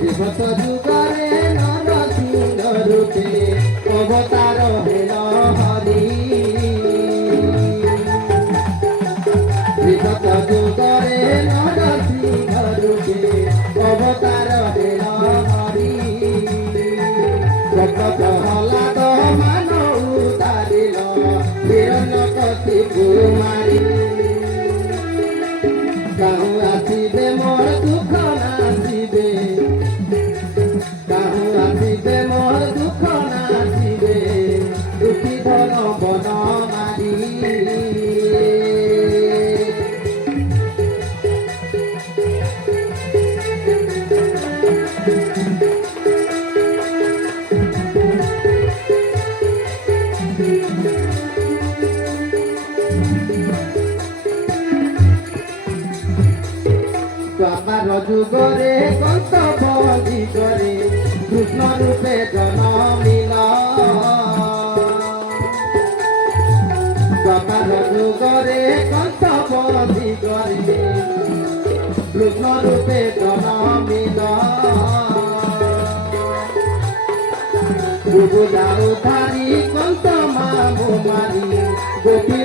বিগত যুগরে নরসিংহ রূপে অবতার হেল হরি। বিগত যুগরে নরসিংহ রূপে অবতার হেল হরি। ভক্ত প্রহ্লাদ মান উতারিল হিরণ্যকশিপু মারি। কাহু আসিবে মোর দুঃখ নাচিবে, কাহু আসিবে মোর দুঃখ নাচিবে, দুঃখী ধন বন মারি। দ্বাপার যুগরে কন্ত বলি করে কৃষ্ণ রূপে জন্মিল। দ্বাপার যুগরে কন্ত বলি করে কৃষ্ণ রূপে জন্মিল। বুবুলা উদ্ধারি কন্ত মামু মারি গোপী